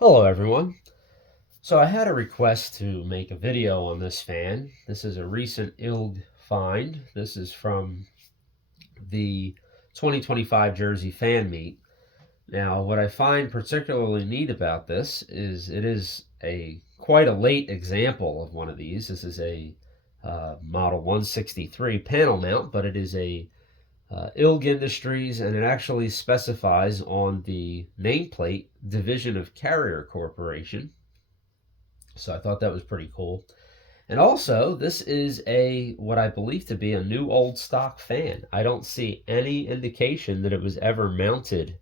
Hello everyone. So I had a request to make a video on this fan. This is a recent ILG find. This is from the 2025 Jersey fan meet. Now what I find particularly neat about this is it is a quite a late example of one of these. This is a model 163 panel mount, but it is a ILG Industries, and it actually specifies on the nameplate Division of Carrier Corporation. So I thought that was pretty cool. And also, this is what I believe to be a new old stock fan. I don't see any indication that it was ever mounted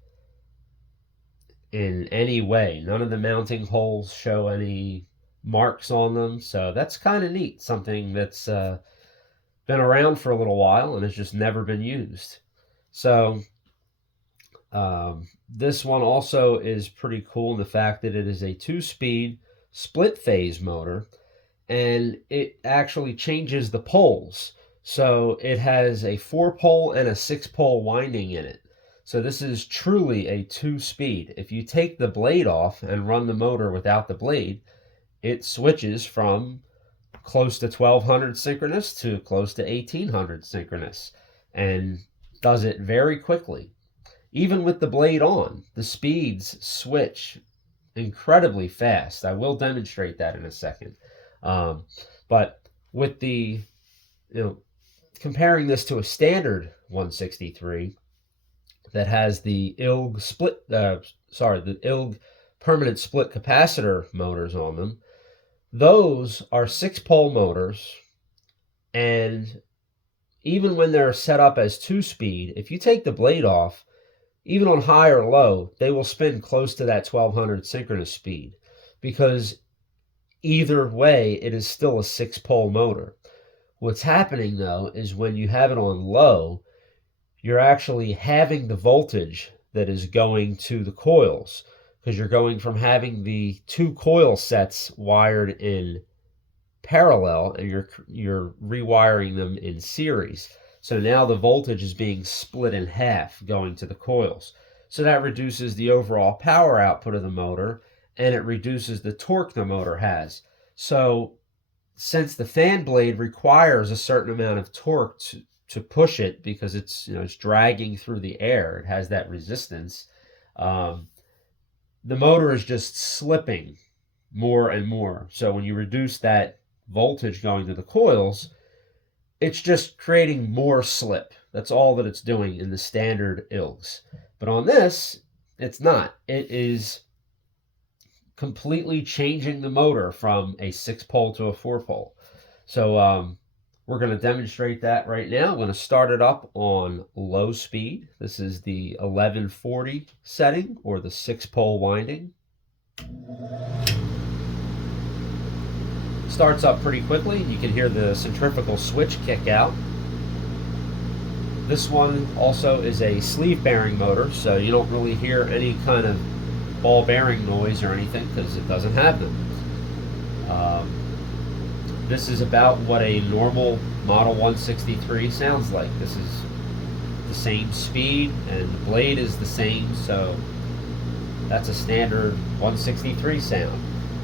in any way. None of the mounting holes show any marks on them. So that's kind of neat. Something that's been around for a little while and has just never been used. So this one also is pretty cool in the fact that it is a 2-speed split phase motor, and it actually changes the poles. So it has a 4-pole and a 6-pole winding in it. So this is truly a 2-speed. If you take the blade off and run the motor without the blade, it switches from close to 1200 synchronous to close to 1800 synchronous, and does it very quickly. Even with the blade on, the speeds switch incredibly fast. I will demonstrate that in a second. But with comparing this to a standard 163 that has the the ILG permanent split capacitor motors on them, those are 6-pole motors, and even when they're set up as 2-speed, if you take the blade off, even on high or low, they will spin close to that 1200 synchronous speed, because either way, it is still a 6-pole motor. What's happening though is when you have it on low, you're actually having the voltage that is going to the coils, because you're going from having the 2 coil sets wired in parallel, and you're rewiring them in series. So now the voltage is being split in half going to the coils. So that reduces the overall power output of the motor, and it reduces the torque the motor has. So since the fan blade requires a certain amount of torque to push it, because it's dragging through the air, it has that resistance, the motor is just slipping more and more. So when you reduce that voltage going to the coils, it's just creating more slip. That's all that it's doing in the standard ILGs. But on this, it's not. It is completely changing the motor from a 6-pole to a 4-pole. So we're going to demonstrate that right now. I'm going to start it up on low speed. This is the 1140 setting, or the 6-pole winding. Starts up pretty quickly. You can hear the centrifugal switch kick out. This one also is a sleeve bearing motor, so you don't really hear any kind of ball bearing noise or anything, because it doesn't have them. This is about what a normal Model 163 sounds like. This is the same speed, and the blade is the same, so that's a standard 163 sound.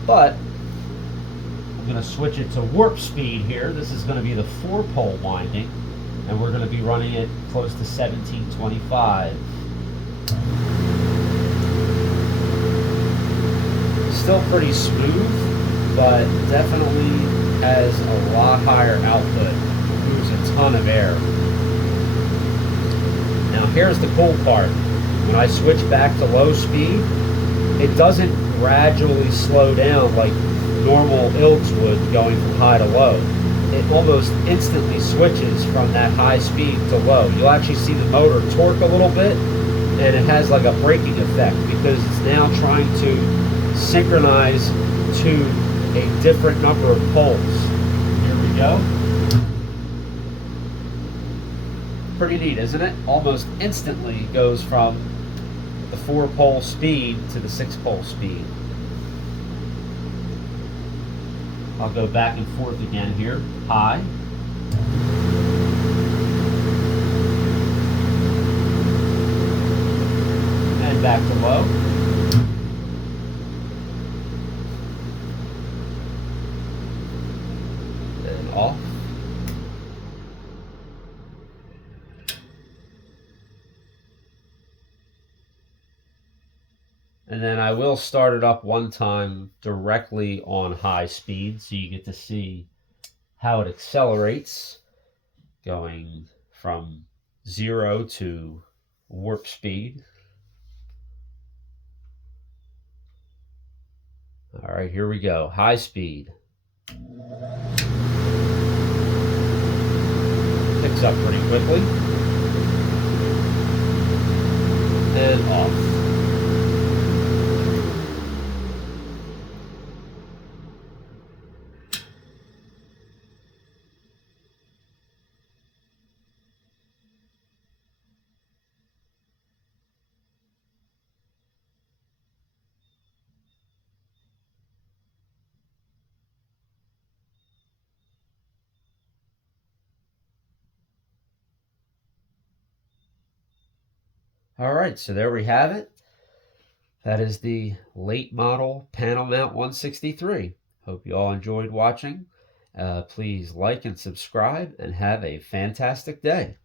But I'm going to switch it to warp speed here. This is going to be the 4-pole winding, and we're going to be running it close to 1725. Still pretty smooth, but definitely has a lot higher output. Moves a ton of air. Now here's the cool part. When I switch back to low speed, it doesn't gradually slow down like normal ILGs would going from high to low. It almost instantly switches from that high speed to low. You'll actually see the motor torque a little bit, and it has like a braking effect, because it's now trying to synchronize to a different number of poles. Here we go. Pretty neat, isn't it? Almost instantly goes from the 4-pole speed to the 6-pole speed. I'll go back and forth again here. High. And back to low. And then I will start it up one time directly on high speed so you get to see how it accelerates, going from 0 to warp speed. All right, here we go. High speed. Picks up pretty quickly. And off. All right, so there we have it. That is the late model panel mount 163. Hope you all enjoyed watching. Please like and subscribe and have a fantastic day.